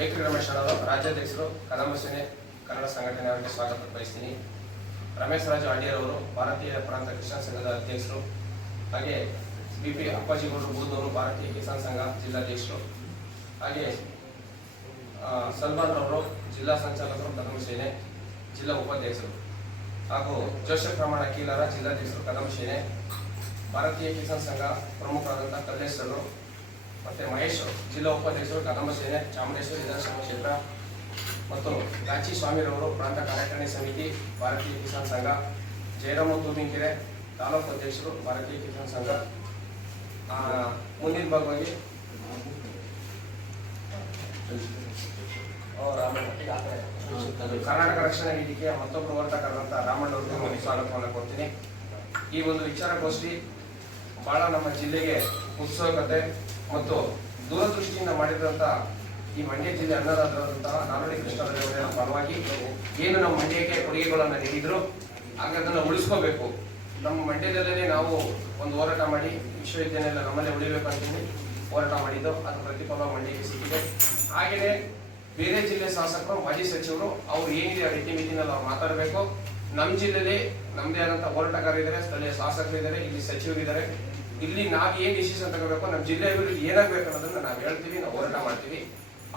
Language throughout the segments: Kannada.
ಬೇಕರಿ ರಮೇಶ್ ಅವರು ರಾಜ್ಯಾಧ್ಯಕ್ಷರು ಕದಂಬ ಸೇನೆ ಕನ್ನಡ ಸಂಘಟನೆ ಅವರಿಗೆ ಸ್ವಾಗತ ಬಯಸ್ತೀನಿ. ರಮೇಶ್ ರಾಜು ಅಡಿಯರ್ ಅವರು ಭಾರತೀಯ ಪ್ರಾಂತ ಕಿಸಾನ್ ಸಂಘದ ಅಧ್ಯಕ್ಷರು, ಹಾಗೆ ಬಿಪಿ ಅಪ್ಪಾಜಿಗೌಡರು ಬೂದೂರು ಭಾರತೀಯ ಕಿಸಾನ್ ಸಂಘ ಜಿಲ್ಲಾಧ್ಯಕ್ಷರು, ಹಾಗೆ ಸಲ್ಮಾನ್ ರವರು ಜಿಲ್ಲಾ ಸಂಚಾಲಕರು ಕದಂಬ ಸೇನೆ ಜಿಲ್ಲಾ ಉಪಾಧ್ಯಕ್ಷರು, ಹಾಗೂ ಜೋಸೆಫ್ ಪ್ರಮಾಣ ಕೀಲಾರ ಜಿಲ್ಲಾಧ್ಯಕ್ಷರು ಕದಂಬ ಸೇನೆ, ಭಾರತೀಯ ಕಿಸಾನ್ ಸಂಘ ಪ್ರಮುಖರಾದಂತಹ ಕಲ್ಲೇಶ್ವರು ಮತ್ತು ಮಹೇಶ್ ಜಿಲ್ಲಾ ಉಪಾಧ್ಯಕ್ಷರು ಕದಂಬ ಸೇನೆ ಚಾಮುಂಡೇಶ್ವರಿ ವಿಧಾನಸಭಾ ಕ್ಷೇತ್ರ, ಮತ್ತು ಗಾಚಿ ಸ್ವಾಮಿರವರು ಪ್ರಾಂತ ಕಾರ್ಯಕಾರಿಣಿ ಸಮಿತಿ ಭಾರತೀಯ ಕಿಸಾನ್ ಸಂಘ, ಜಯರಾಮ ತೂಬಿಂಕೆರೆ ತಾಲೂಕು ಅಧ್ಯಕ್ಷರು ಭಾರತೀಯ ಕಿಸಾನ್ ಸಂಘ. ಮುಂದಿನ ಭಾಗವಾಗಿ ಕರ್ನಾಟಕ ರಕ್ಷಣಾ ವೇದಿಕೆಯ ಮತ್ತೊಬ್ಬ ಪ್ರವರ್ತಕರಾದಂತಹ ರಾಮಣ್ಣ ಅವರಿಗೆ ಸ್ವಾಗತವನ್ನು ಕೊಡ್ತೀನಿ. ಈ ಒಂದು ವಿಚಾರಗೋಷ್ಠಿ ಬಹಳ ನಮ್ಮ ಜಿಲ್ಲೆಗೆ ಉತ್ಸುಕತೆ ಮತ್ತು ದೂರದೃಷ್ಟಿಯಿಂದ ಮಾಡಿದಂತಹ ಈ ಮಂಡ್ಯ ಜಿಲ್ಲೆ ಅನ್ನದಾತರಾದಂತಹ ನಾಲ್ವಡಿ ಕೃಷ್ಣರಾಜರ ಪರವಾಗಿ ಏನು ನಮ್ಮ ಮಂಡ್ಯಕ್ಕೆ ಕೊಡುಗೆಗಳನ್ನು ನೀಡಿದ್ರು ಹಾಗೆ ಅದನ್ನು ಉಳಿಸ್ಕೋಬೇಕು. ನಮ್ಮ ಮಂಡ್ಯದಲ್ಲೇ ನಾವು ಒಂದು ಹೋರಾಟ ಮಾಡಿ ವಿಶ್ವವಿದ್ಯಾಲಯ ನಮ್ಮಲ್ಲೇ ಉಳಿಬೇಕಂತೀನಿ ಹೋರಾಟ ಮಾಡಿದ್ದು, ಅದು ಪ್ರತಿಫಲ ಮಂಡ್ಯಕ್ಕೆ ಸಿಕ್ಕಿದೆ. ಹಾಗೆಯೇ ಬೇರೆ ಜಿಲ್ಲೆ ಶಾಸಕರು ಮಾಜಿ ಸಚಿವರು ಅವ್ರು ಏನಿದೆ ಆ ರೀತಿ ಮಿತಿನಲ್ಲಿ ಅವ್ರು ಮಾತಾಡಬೇಕು. ನಮ್ಮ ಜಿಲ್ಲೆಯಲ್ಲಿ ನಮ್ಮದೇ ಆದಂತಹ ಹೋರಾಟಗಾರರಿದ್ದಾರೆ, ಸ್ಥಳೀಯ ಶಾಸಕರಿದ್ದಾರೆ, ಇಲ್ಲಿ ಸಚಿವರಿದ್ದಾರೆ. ಇಲ್ಲಿ ನಾವು ಏನ್ ಡಿಸಿಷನ್ ತಗೋಬೇಕು, ನಮ್ಮ ಜಿಲ್ಲೆ ಅಭಿವೃದ್ಧಿ ಏನಾಗಬೇಕು ಅನ್ನೋದನ್ನ ನಾವು ಹೇಳ್ತೀವಿ, ನಾವು ಹೋರಾಟ ಮಾಡ್ತೀವಿ.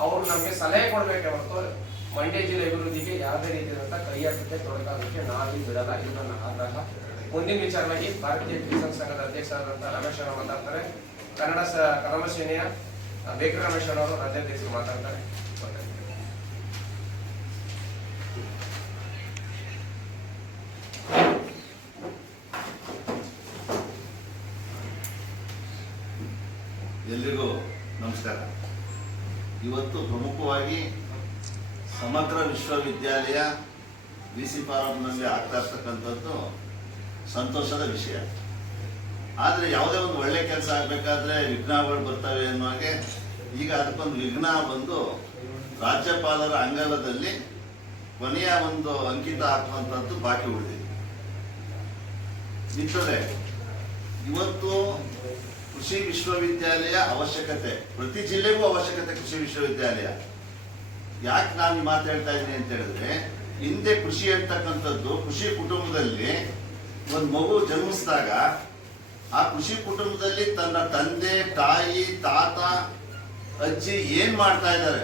ಅವರು ನಮಗೆ ಸಲಹೆ ಕೊಡ್ಬೇಕೆ ಹೊರತು ಮಂಡ್ಯ ಜಿಲ್ಲೆ ಅಭಿವೃದ್ಧಿಗೆ ಯಾವುದೇ ರೀತಿಯಾದಂತಹ ಕೈಯಾಟಕ್ಕೆ ತೊಡಕಾಗಕ್ಕೆ ನಾವೇ ಬಿಡಲ್ಲ, ಇದು ನನ್ನ ಆಗ್ರಹ. ಮುಂದಿನ ವಿಚಾರವಾಗಿ ಭಾರತೀಯ ಕಿಸಾನ್ ಸಂಘದ ಅಧ್ಯಕ್ಷರಾದಂತಹ ರಮೇಶ್ ಅವರು ಮಾತಾಡ್ತಾರೆ. ಕನ್ನಡ ಸೇನೆಯ ಬೇಕರಿ ರಮೇಶ್ ಅವರು ರಾಜ್ಯಾಧ್ಯಕ್ಷರು ಮಾತಾಡ್ತಾರೆ. ಎಲ್ರಿಗೂ ನಮಸ್ಕಾರ. ಇವತ್ತು ಪ್ರಮುಖವಾಗಿ ಸಮಗ್ರ ವಿಶ್ವವಿದ್ಯಾಲಯ ವಿಸಿ ಫಾರಂನಲ್ಲಿ ಆಗ್ತಾ ಇರ್ತಕ್ಕಂಥದ್ದು ಸಂತೋಷದ ವಿಷಯ. ಆದರೆ ಯಾವುದೇ ಒಂದು ಒಳ್ಳೆ ಕೆಲಸ ಆಗಬೇಕಾದ್ರೆ ವಿಘ್ನಗಳು ಬರ್ತವೆ ಅನ್ನೋ ಹಾಗೆ ಈಗ ಅದಕ್ಕೊಂದು ವಿಘ್ನ ಬಂದು ರಾಜ್ಯಪಾಲರ ಅಂಗಳದಲ್ಲಿ ಕೊನೆಯ ಒಂದು ಅಂಕಿತ ಹಾಕುವಂಥದ್ದು ಬಾಕಿ ಉಳಿದಿದೆ. ಮಿತ್ರರೇ, ಇವತ್ತು ಕೃಷಿ ವಿಶ್ವವಿದ್ಯಾಲಯ ಅವಶ್ಯಕತೆ, ಪ್ರತಿ ಜಿಲ್ಲೆಗೂ ಅವಶ್ಯಕತೆ ಕೃಷಿ ವಿಶ್ವವಿದ್ಯಾಲಯ. ಯಾಕೆ ನಾನು ಈ ಮಾತು ಹೇಳ್ತಾ ಇದ್ದೀನಿ ಅಂತ ಹೇಳಿದ್ರೆ, ಹಿಂದೆ ಕೃಷಿ ಅಂತಕ್ಕಂಥದ್ದು ಕೃಷಿ ಕುಟುಂಬದಲ್ಲಿ ಒಂದು ಮಗು ಜನ್ಮಿಸಿದಾಗ ಆ ಕೃಷಿ ಕುಟುಂಬದಲ್ಲಿ ತನ್ನ ತಂದೆ, ತಾಯಿ, ತಾತ, ಅಜ್ಜಿ ಏನ್ ಮಾಡ್ತಾ ಇದ್ದಾರೆ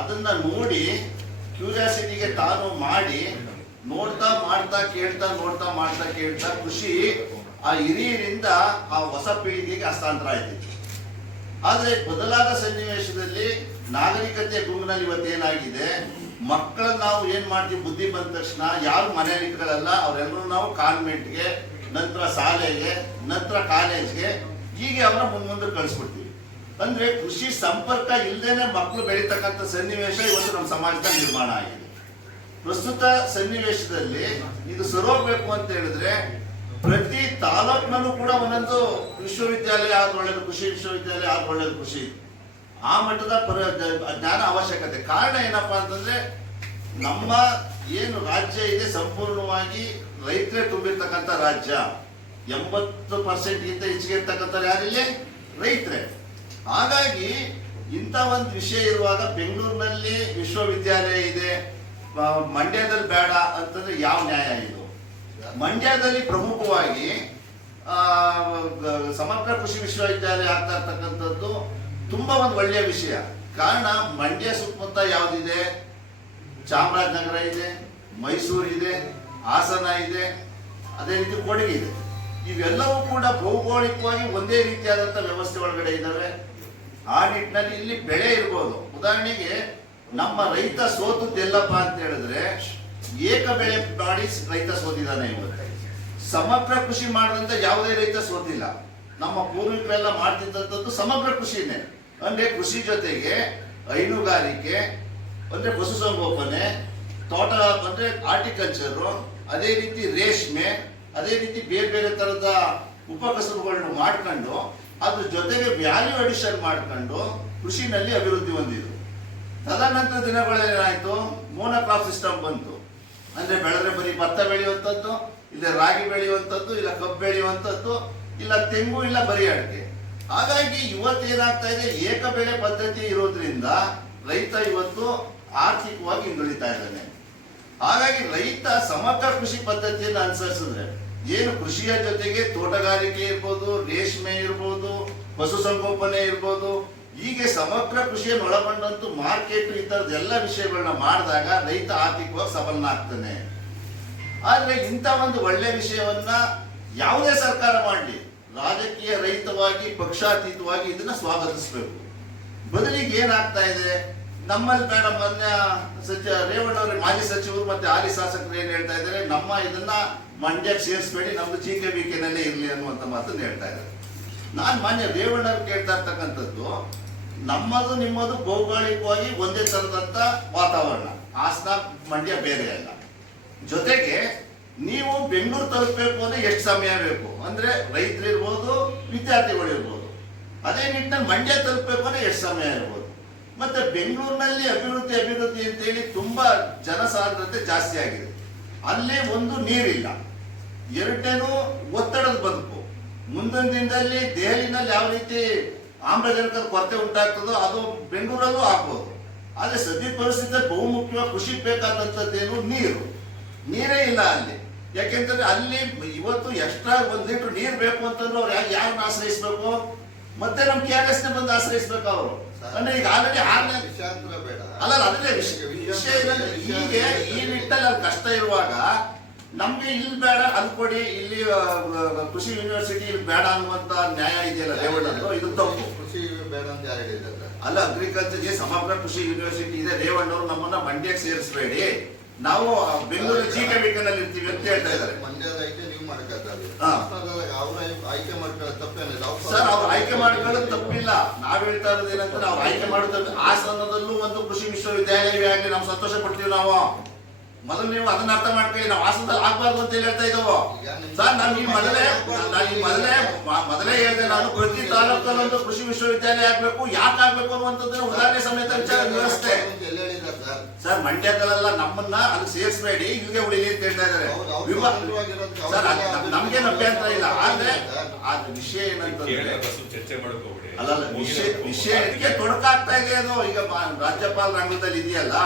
ಅದನ್ನ ನೋಡಿ ಕ್ಯೂರಿಯಾಸಿಟಿಗೆ ತಾನು ಮಾಡಿ ನೋಡ್ತಾ ಮಾಡ್ತಾ ಕೇಳ್ತಾ ನೋಡ್ತಾ ಮಾಡ್ತಾ ಕೇಳ್ತಾ ಕೃಷಿ ಆ ಹಿರಿಯರಿಂದ ಆ ಹೊಸ ಪೀಳಿಗೆಗೆ ಹಸ್ತಾಂತರ ಆಯ್ತಿತ್ತು. ಆದ್ರೆ ಬದಲಾದ ಸನ್ನಿವೇಶದಲ್ಲಿ ನಾಗರಿಕತೆಯ ಗುಂಪಿನಲ್ಲಿ ಇವತ್ತೇನಾಗಿದೆ, ಮಕ್ಕಳನ್ನ ನಾವು ಏನ್ ಮಾಡ್ತೀವಿ, ಬುದ್ಧಿ ಬಂದ ತಕ್ಷಣ ಯಾರು ಮನೆಯಲ್ಲಿ ಇಟ್ಕೊಳ್ಳಲ್ಲ, ಅವರೆಲ್ಲರೂ ನಾವು ಕಾನ್ವೆಂಟ್ಗೆ, ನಂತರ ಶಾಲೆಗೆ, ನಂತರ ಕಾಲೇಜ್ಗೆ, ಹೀಗೆ ಅವನ್ನ ಮುಂದೆ ಕಳಿಸ್ಬಿಡ್ತೀವಿ. ಅಂದ್ರೆ ಕೃಷಿ ಸಂಪರ್ಕ ಇಲ್ಲದೇನೆ ಮಕ್ಕಳು ಬೆಳೀತಕ್ಕಂಥ ಸನ್ನಿವೇಶ ಇವತ್ತು ನಮ್ಮ ಸಮಾಜದಲ್ಲಿ ನಿರ್ಮಾಣ ಆಗಿದೆ. ಪ್ರಸ್ತುತ ಸನ್ನಿವೇಶದಲ್ಲಿ ಇದು ಸರೋಗ್ಬೇಕು ಅಂತ ಹೇಳಿದ್ರೆ ಪ್ರತಿ ತಾಲೂಕಿನಲ್ಲೂ ಕೂಡ ಒಂದೊಂದು ವಿಶ್ವವಿದ್ಯಾಲಯ ಆದ್ರೆ ಒಳ್ಳೆಯದು, ಕೃಷಿ ವಿಶ್ವವಿದ್ಯಾಲಯ ಆದ್ರೆ ಒಳ್ಳೆಯದು. ಕೃಷಿ ಆ ಮಟ್ಟದ ಜ್ಞಾನ ಅವಶ್ಯಕತೆ. ಕಾರಣ ಏನಪ್ಪಾ ಅಂತಂದ್ರೆ, ನಮ್ಮ ಏನು ರಾಜ್ಯ ಇದೆ ಸಂಪೂರ್ಣವಾಗಿ ರೈತರೇ ತುಂಬಿರ್ತಕ್ಕಂಥ ರಾಜ್ಯ. 80% ಹೆಚ್ಚಿಗೆ ಇರ್ತಕ್ಕಂಥ ಯಾರಿಲ್ಲ, ರೈತರೇ. ಹಾಗಾಗಿ ಇಂಥ ಒಂದು ವಿಷಯ ಇರುವಾಗ ಬೆಂಗಳೂರಿನಲ್ಲಿ ವಿಶ್ವವಿದ್ಯಾಲಯ ಇದೆ, ಮಂಡ್ಯದಲ್ಲಿ ಬೇಡ ಅಂತಂದ್ರೆ ಯಾವ ನ್ಯಾಯ ಇದು? ಮಂಡ್ಯದಲ್ಲಿ ಪ್ರಮುಖವಾಗಿ ಸಮಗ್ರ ಕೃಷಿ ವಿಶ್ವವಿದ್ಯಾಲಯ ಆಗ್ತಾ ಇರ್ತಕ್ಕಂಥದ್ದು ತುಂಬಾ ಒಂದು ಒಳ್ಳೆಯ ವಿಷಯ. ಕಾರಣ ಮಂಡ್ಯ ಸುತ್ತಮುತ್ತ ಯಾವ್ದಿದೆ, ಚಾಮರಾಜನಗರ ಇದೆ, ಮೈಸೂರು ಇದೆ, ಹಾಸನ ಇದೆ, ಅದೇ ರೀತಿ ಕೊಡಗು ಇದೆ. ಇವೆಲ್ಲವೂ ಕೂಡ ಭೌಗೋಳಿಕವಾಗಿ ಒಂದೇ ರೀತಿಯಾದಂಥ ವ್ಯವಸ್ಥೆ ಒಳಗಡೆ ಇದ್ದಾವೆ. ಆ ನಿಟ್ಟಿನಲ್ಲಿ ಇಲ್ಲಿ ಬೆಳೆ ಇರ್ಬೋದು. ಉದಾಹರಣೆಗೆ ನಮ್ಮ ರೈತ ಸೋತದ್ದೆಲ್ಲಪ್ಪ ಅಂತ ಹೇಳಿದ್ರೆ ಏಕ ಬೆಳೆ ಮಾಡಿ ರೈತ ಸೋತಿದ್ದಾನೆ. ಇವತ್ತು ಸಮಗ್ರ ಕೃಷಿ ಮಾಡಿದಂತ ಯಾವುದೇ ರೈತ ಸೋತಿಲ್ಲ. ನಮ್ಮ ಪೂರ್ವಿಕರೆಲ್ಲ ಮಾಡ್ತಿದ್ದಂಥದ್ದು ಸಮಗ್ರ ಕೃಷಿನೇ. ಅಂದ್ರೆ ಕೃಷಿ ಜೊತೆಗೆ ಹೈನುಗಾರಿಕೆ ಅಂದ್ರೆ ಪಶುಸಂಗೋಪನೆ, ತೋಟ ಅಂದ್ರೆ ಹಾರ್ಟಿಕಲ್ಚರು, ಅದೇ ರೀತಿ ರೇಷ್ಮೆ, ಅದೇ ರೀತಿ ಬೇರೆ ಬೇರೆ ತರದ ಉಪಕಸಬುಗಳನ್ನು ಮಾಡ್ಕೊಂಡು ಅದ್ರ ಜೊತೆಗೆ ವ್ಯಾಲ್ಯೂ ಅಡಿಷನ್ ಮಾಡ್ಕೊಂಡು ಕೃಷಿನಲ್ಲಿ ಅಭಿವೃದ್ಧಿ ಹೊಂದಿದ್ರು. ತದನಂತರ ದಿನಗಳೇನಾಯ್ತು, ಮೋನೋಕ್ರಾಪ್ ಸಿಸ್ಟಮ್ ಬಂತು. ಅಂದ್ರೆ ಬೆಳೆದ್ರೆ ಬರೀ ಭತ್ತ ಬೆಳೆಯುವಂಥದ್ದು, ಇಲ್ಲ ರಾಗಿ ಬೆಳೆಯುವಂಥದ್ದು, ಇಲ್ಲ ಕಬ್ಬು ಬೆಳೆಯುವಂಥದ್ದು, ಇಲ್ಲ ತೆಂಗು, ಇಲ್ಲ ಬರೀ ಅಡಿಕೆ. ಹಾಗಾಗಿ ಇವತ್ತೇನಾಗ್ತಾ ಇದೆ, ಏಕ ಬೆಳೆ ಪದ್ಧತಿ ಇರೋದ್ರಿಂದ ರೈತ ಇವತ್ತು ಆರ್ಥಿಕವಾಗಿ ಹಿಂದುಳಿತಾ ಇದ್ದಾನೆ. ಹಾಗಾಗಿ ರೈತ ಸಮಗ್ರ ಕೃಷಿ ಪದ್ಧತಿಯನ್ನು ಅನುಸರಿಸಿದ್ರೆ ಏನು ಕೃಷಿಯ ಜೊತೆಗೆ ತೋಟಗಾರಿಕೆ ಇರ್ಬೋದು, ರೇಷ್ಮೆ ಇರ್ಬೋದು, ಪಶುಸಂಗೋಪನೆ ಇರ್ಬೋದು, ಹೀಗೆ ಸಮಗ್ರ ಕೃಷಿಯನ್ನು ಒಳಗೊಂಡಂತೂ ಮಾರ್ಕೆಟ್ ಈ ತರದ ಎಲ್ಲ ವಿಷಯಗಳನ್ನ ಮಾಡಿದಾಗ ರೈತ ಆರ್ಥಿಕವಾಗಿ ಸಬಲನಾಗ್ತಾನೆ. ಆದ್ರೆ ಇಂಥ ಒಂದು ಒಳ್ಳೆ ವಿಷಯವನ್ನ ಯಾವುದೇ ಸರ್ಕಾರ ಮಾಡಲಿ ರಾಜಕೀಯ ರಹಿತವಾಗಿ ಪಕ್ಷಾತೀತವಾಗಿ ಇದನ್ನ ಸ್ವಾಗತಿಸಬೇಕು. ಬದಲಿಗೆ ಏನಾಗ್ತಾ ಇದೆ, ನಮ್ಮಲ್ಲಿ ಬೇಡ, ಮೊನ್ನೆ ರೇವಣ್ಣವ್ರ ಮಾಜಿ ಸಚಿವರು ಮತ್ತೆ ಹಾಲಿ ಶಾಸಕರು ಏನ್ ಹೇಳ್ತಾ ಇದ್ದಾರೆ, ನಮ್ಮ ಇದನ್ನ ಮಂಡ್ಯಕ್ಕೆ ಸೇರಿಸಬೇಡಿ, ನಮ್ದು GKVK ನಲ್ಲೇ ಇರ್ಲಿ ಅನ್ನುವಂತ ಮಾತನ್ನ ಹೇಳ್ತಾ ಇದ್ದಾರೆ. ನಾನ್ ಮಾನ್ಯ ರೇವಣ್ಣವ್ರು ಕೇಳ್ತಾ ಇರ್ತಕ್ಕಂಥದ್ದು, ನಮ್ಮದು ನಿಮ್ಮದು ಭೌಗೋಳಿಕವಾಗಿ ಒಂದೇ ತರದಂತ ವಾತಾವರಣ, ಹಾಸನ ಮಂಡ್ಯ ಬೇರೆ ಅಲ್ಲ. ಜೊತೆಗೆ ನೀವು ಬೆಂಗಳೂರು ತಲುಪಬೇಕು ಅಂದ್ರೆ ಎಷ್ಟು ಸಮಯ ಬೇಕು ಅಂದ್ರೆ ರೈತರು ಇರ್ಬೋದು, ವಿದ್ಯಾರ್ಥಿಗಳು ಇರ್ಬೋದು. ಅದೇ ನಿಟ್ಟಿನಲ್ಲಿ ಮಂಡ್ಯ ತಲುಪಬೇಕು ಅಂದ್ರೆ ಎಷ್ಟು ಸಮಯ ಇರ್ಬೋದು. ಮತ್ತೆ ಬೆಂಗಳೂರಿನಲ್ಲಿ ಅಭಿವೃದ್ಧಿ ಅಂತೇಳಿ ತುಂಬಾ ಜನಸಾಂದ್ರತೆ ಜಾಸ್ತಿ ಆಗಿದೆ. ಅಲ್ಲೇ ಒಂದು ನೀರಿಲ್ಲ, ಎರಡನೇನು ಒತ್ತಡದ ಬದುಕು. ಮುಂದಿನ ದಿನದಲ್ಲಿ ದೆಹಲಿನಲ್ಲಿ ಯಾವ ರೀತಿ ಆಮ್ಲಜನಕದ ಕೊರತೆ ಉಂಟಾಗ್ತದೋ ಅದು ಬೆಂಗಳೂರಲ್ಲೂ ಆಗ್ಬೋದು. ಆದ್ರೆ ಸದ್ಯ ಪರಿಸ್ಥಿತಿ ಬಹುಮುಖ್ಯವಾಗಿ ಕೃಷಿಗೆ ಬೇಕಾದಂತದ್ದೇನು ನೀರು. ನೀರೇ ಇಲ್ಲ ಅಲ್ಲಿ. ಯಾಕೆಂತಂದ್ರೆ ಅಲ್ಲಿ ಇವತ್ತು ಎಕ್ಸ್ಟ್ರಾ 1 ಲೀಟರ್ ನೀರು ಬೇಕು ಅಂತಂದ್ರೆ ಅವ್ರು ಯಾರನ್ನ ಆಶ್ರಯಿಸ್ಬೇಕು? ಮತ್ತೆ ನಮ್ KRS ಬಂದು ಆಶ್ರಯಿಸ್ಬೇಕು ಅವರು. ಅಂದ್ರೆ ಈಗ ಆಲ್ರೆಡಿ ಅಲ್ಲ ಅದನ್ನೇ ವಿಷಯ ಹೀಗೆ ಈ ನಿಟ್ಟಲ್ಲಿ ಅಲ್ಲಿ ಕಷ್ಟ ಇರುವಾಗ ನಮ್ಗೆ ಇಲ್ಲಿ ಬೇಡ ಅಲ್ಲಿ ಕೊಡಿ, ಇಲ್ಲಿ ಕೃಷಿ ಯೂನಿವರ್ಸಿಟಿ ಇಲ್ಲಿ ಬೇಡ ಅನ್ನುವಂತ ನ್ಯಾಯ ಇದೆಯಲ್ಲ ರೇವಣ್ಣರು, ಇದು ತಪ್ಪು. ಕೃಷಿ ಬೇಡ ಅಂತ ಯಾರು ಹೇಳಿದ್ದಾರೆ? ಅಲ್ಲ, ಅಗ್ರಿಕಲ್ಚರ್ಗೆ ಸಮಗ್ರ ಕೃಷಿ ಯೂನಿವರ್ಸಿಟಿ ಇದೆ, ರೇವಣ್ಣವರು ನಮ್ಮನ್ನ ಮಂಡ್ಯಕ್ಕೆ ಸೇರಿಸಬೇಡಿ, ನಾವು ಬೆಂಗಳೂರು GKVK ನಲ್ಲಿ ಇರ್ತೀವಿ ಅಂತ ಹೇಳ್ತಾ ಇದ್ದಾರೆ. ಮಂಡ್ಯದ ಆಯ್ಕೆ ನೀವು ಮಾಡ್ಕೊತಾರೆ, ಹಾ. ಅವ್ರ ಆಯ್ಕೆ ಮಾಡ್ಕೊಳ್ಳೋದು ತಪ್ಪೇನಿಲ್ಲ ಸರ್. ಅವ್ರು ಆಯ್ಕೆ ಮಾಡ್ಕೊಳ್ಳೋದು ತಪ್ಪಿಲ್ಲ. ನಾವ್ ಹೇಳ್ತಾ ಇರೋದು ಏನಂದ್ರೆ ಅವ್ರು ಆಯ್ಕೆ ಮಾಡೋದು ಹಾಸನದಲ್ಲೂ ಒಂದು ಕೃಷಿ ವಿಶ್ವವಿದ್ಯಾಲಯವೇ ಆಗಲಿ ನಾವು ಸಂತೋಷ ಪಡ್ತೀವಿ. ನಾವು ಮೊದಲು ನೀವು ಅದನ್ನ ಅರ್ಥ ಮಾಡ್ಕೊಳ್ಳಿ. ನಾವು ಹಾಸನದಲ್ಲಿ ಆಗ್ಬಾರ್ದು ಅಂತ ಹೇಳ್ತಾ ಇದ್ದಾವ ಸರ್. ನಾನು ಈ ಮೊದಲೇ ಹೇಳಿದೆ, ನಾನು ಪ್ರತಿ ತಾಲೂಕಲ್ಲಿ ಒಂದು ಕೃಷಿ ವಿಶ್ವವಿದ್ಯಾಲಯ ಆಗ್ಬೇಕು. ಯಾಕೆ ಆಗ್ಬೇಕು ಅನ್ನುವಂಥದ್ದನ್ನ ಉದಾಹರಣೆ ಸಮೇತ ವಿಚಾರ ವ್ಯವಸ್ಥೆ ಸರ್. ಮಂಡ್ಯದಲ್ಲೆಲ್ಲ ನಮ್ಮನ್ನ ಅಲ್ಲಿ ಸೇರಿಸಬೇಡಿ, ಇಲ್ಲಿಗೆ ಉಳಿಲಿ ಅಂತ ಹೇಳ್ತಾ ಇದ್ದಾರೆ ಸರ್. ನಮ್ಗೇನು ಅಭ್ಯಂತರ ಇಲ್ಲ. ಆದ್ರೆ ಅದು ವಿಷಯ ಏನಂತಂದ್ರೆ ಅಲ್ಲ, ವಿಷಯಕ್ಕೆ ತೊಡಕಾಗ್ತಾ ಇದೆ ಅದು. ಈಗ ರಾಜ್ಯಪಾಲರ ಅಂಗದಲ್ಲಿ ಇದೆಯಲ್ಲ,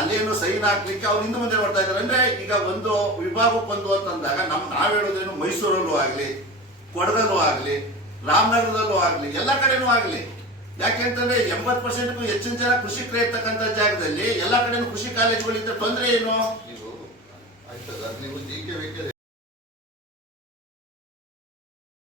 ಅಲ್ಲೇನು ಸೈನ್ ಹಾಕ್ಲಿಕ್ಕೆ ಅವ್ರು ಹಿಂದೆ ಮುಂದೆ ಮಾಡ್ತಾ ಇದ್ದಾರೆ. ಅಂದ್ರೆ ಈಗ ಒಂದು ವಿಭಾಗಕ್ಕೊಂದು ಅಂತಂದಾಗ ನಾವ್ ಹೇಳೋದೇನು, ಮೈಸೂರಲ್ಲೂ ಆಗ್ಲಿ, ಕೊಡಗಲ್ಲೂ ಆಗ್ಲಿ, ರಾಮನಗರದಲ್ಲೂ ಆಗ್ಲಿ, ಎಲ್ಲ ಕಡೆನೂ ಆಗ್ಲಿ. ಯಾಕೆಂತಂದ್ರೆ 80% ಹೆಚ್ಚಿನ ಜನ ಕೃಷಿಕರೇ ಇರ್ತಕ್ಕಂಥ ಜಾಗದಲ್ಲಿ ಎಲ್ಲ ಕಡೆನೂ ಕೃಷಿ ಕಾಲೇಜುಗಳಿಂದ ತೊಂದರೆ ಏನು? ನೀವು ಆಯ್ತದ ನೀವು GKVK